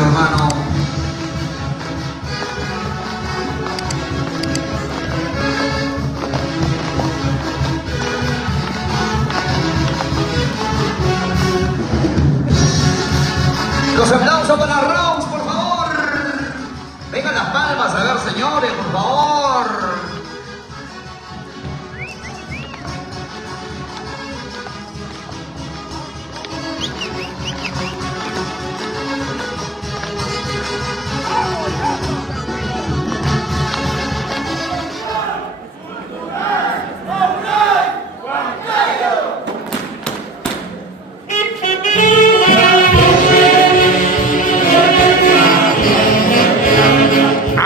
hermano. Los aplausos para Rose, por favor. Vengan las palmas a ver, señores, por favor.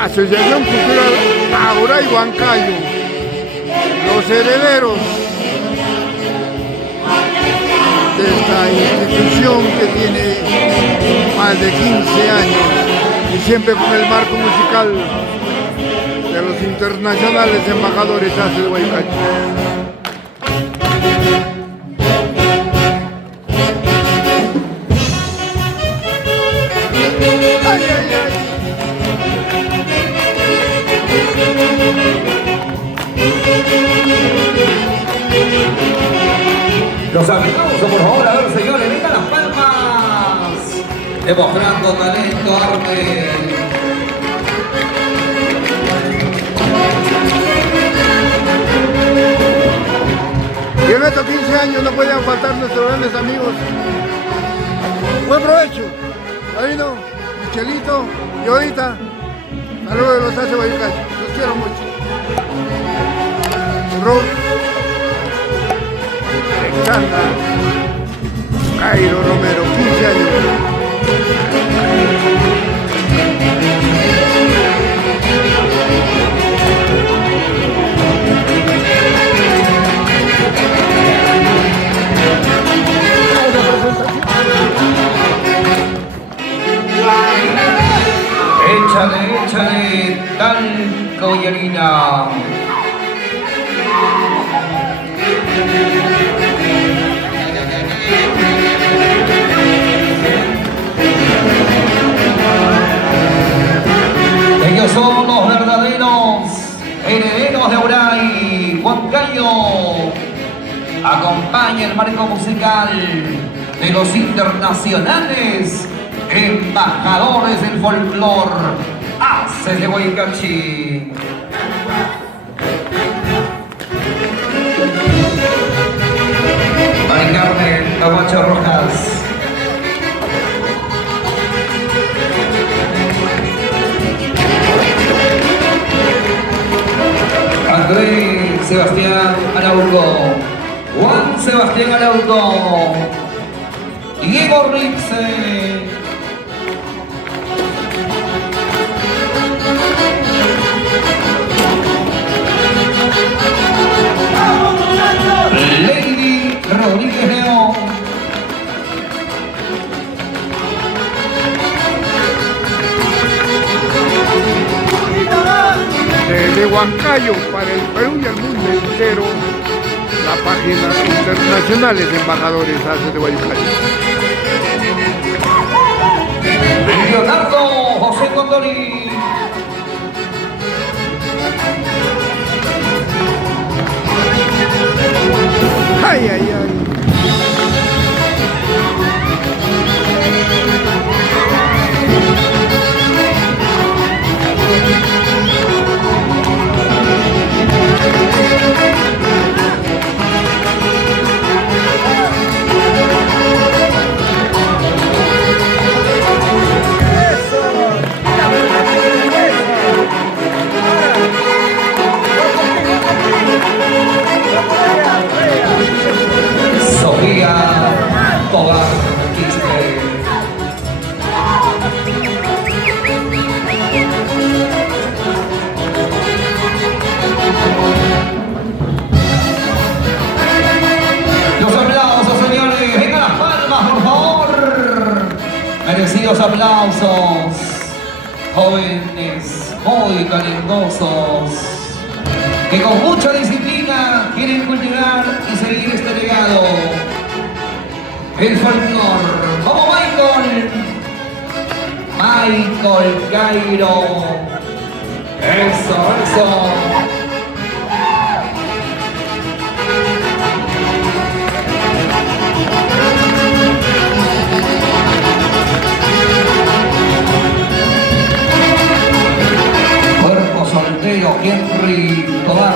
Asociación Cultural Aguray Huancayo, los herederos de esta institución que tiene más de 15 años y siempre con el marco musical de los internacionales embajadores ACE de Huaycayo. Los aplausos, por favor, a ver, señores, vengan las palmas. Demostrando talento, arte. Y en estos 15 años no podían faltar nuestros grandes amigos. Buen provecho. Ahí no, Michelito y ahorita, saludos de los ACE Huaycayo. Los quiero mucho. Alexandra Cairo Romero, 15 años. Échale, échale, talco y harina. Ellos son los verdaderos herederos de Aguray Huancayo. Acompaña el marco musical de los internacionales embajadores del folclor ACE de Huaycachi. María Carmen Camacho Rojas. Andrés Sebastián Arauco, Juan Sebastián Arauco, Diego Rixe, Lady Rodríguez León, Desde Huancayo para el Perú y el mundo entero, la página Internacionales Embajadores ACE de Huaycayo. Leonardo José Condori, Ay, ay, ay. Sofía Tobar Quispe. Los aplausos, señores, vengan las palmas, por favor. Merecidos aplausos, jóvenes muy talentosos que con mucha disciplina quieren cultivar y seguir este legado. El folclor, como Michael Michael Cairo. Eso. Cuerpo soltero, Henry Tobar.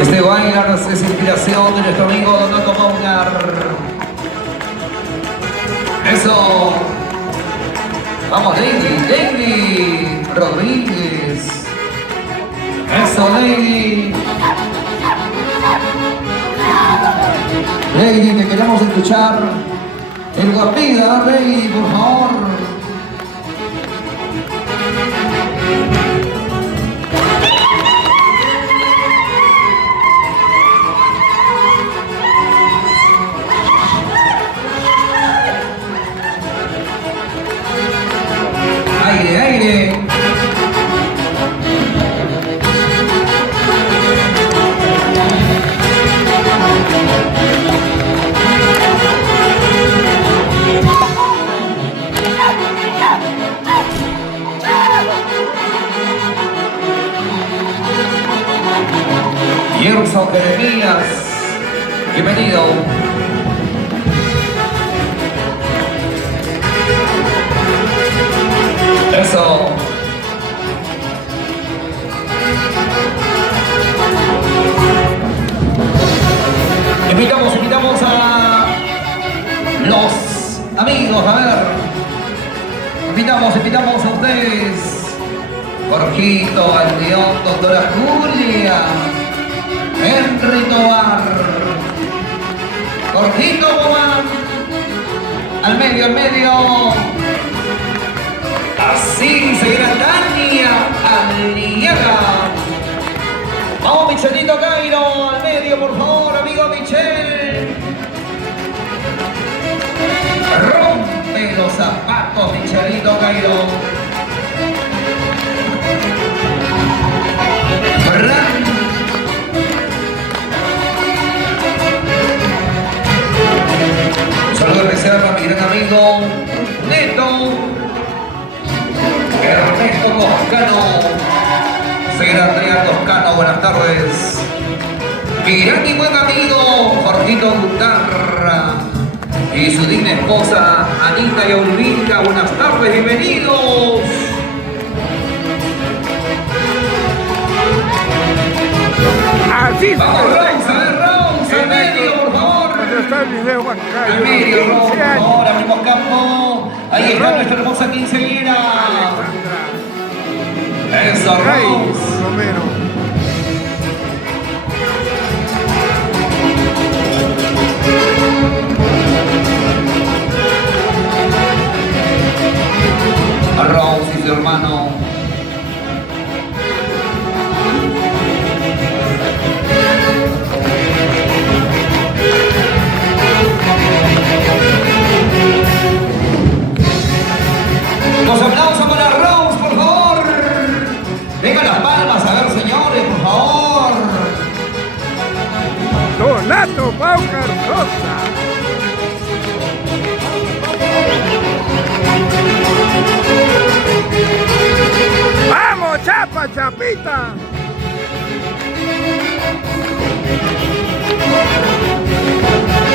Este bailar es inspiración de nuestro amigo Donato Maunar. Eso. Vamos, Lady Rodríguez. Eso, Lady. Lady, te queremos escuchar. El guapida, Lady, por favor. Aire. Gerson Jeremías, bienvenido. Eso. Invitamos a los amigos, a ver. Invitamos a ustedes. Jorgito, Aldeón, doctora Julia, Henry Tobar, Jorgito Boban, al medio. Así seguirá Tania Aliaga. Vamos, Michelito Cairo, al medio, por favor, amigo Michel. Rompe los zapatos, Michelito Cairo. Fran. Un saludo especial a mi gran amigo Neto. Ernesto Toscano, seguirá Andrea Toscano, buenas tardes. Mi gran y buen amigo Jorgito Gutarra y su digna esposa Anita y Olvinka, buenas tardes, bienvenidos. Así vamos, Rose, al medio, por favor. Está el video bancario. Al medio, Rose, por favor, abrimos campo. Ahí está nuestra hermosa quinceañera. Eso, Rose. Romero. A Rose y su hermano. Los aplausos para Rose, por favor. Vengan las palmas, a ver, señores, por favor. Donato Baucar Rosa. ¡Vamos, chapa, chapita!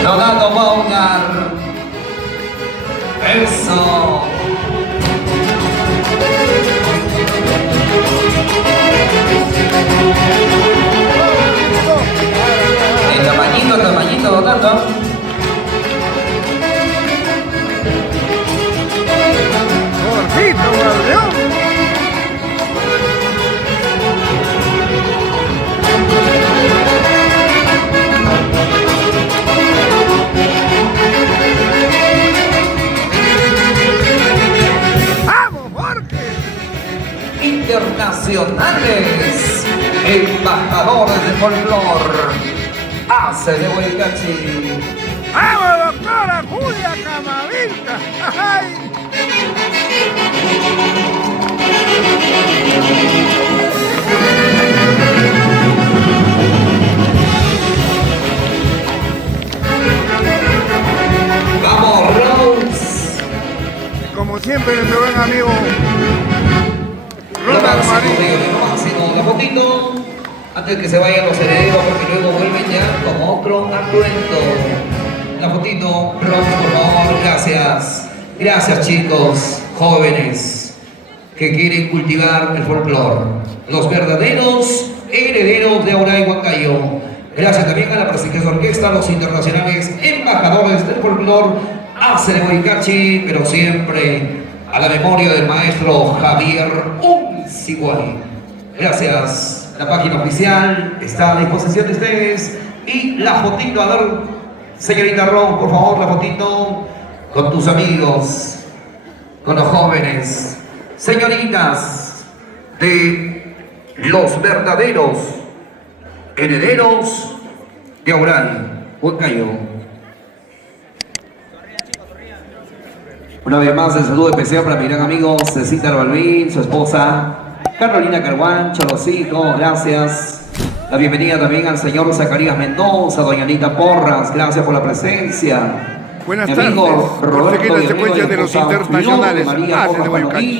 Donato Baucar. Eso. El tamañito, Donato. Jorgito Guardión. ¡Vamos, Jorge! Internacionales, embajadores de folclor. Hace de Huaycachi. ¡Vamos, doctora Julia Camavinga! ¡Ay! de nuestro buen amigo Ronald Marín. La fotito, antes de que se vayan los herederos, porque luego vuelven ya con otro atuendo. La fotito, Bronx, por favor, gracias. Gracias, chicos, jóvenes, que quieren cultivar el folclore. Los verdaderos herederos de Aura y Huancayo. Gracias también a la prestigiosa orquesta, los internacionales embajadores del folclore, Acero y Cachi, pero siempre a la memoria del maestro Javier Unsiguay. Gracias. La página oficial está a disposición de ustedes. Y la fotito, a ver, señorita Ron, por favor, la fotito con tus amigos, con los jóvenes, señoritas de los verdaderos herederos de Auray, Huancayo. Una vez más, el saludo especial para mi gran amigo Cecita Balbín, su esposa Carolina Carguancho, los hijos, gracias. La bienvenida también al señor Zacarías Mendoza, doña Anita Porras, gracias por la presencia. Buenas Mi tardes. amigo Por Roberto seguir la Guerrero, secuencia de los esposa internacionales. María Hace de Porras Huaycachi. Panoquín.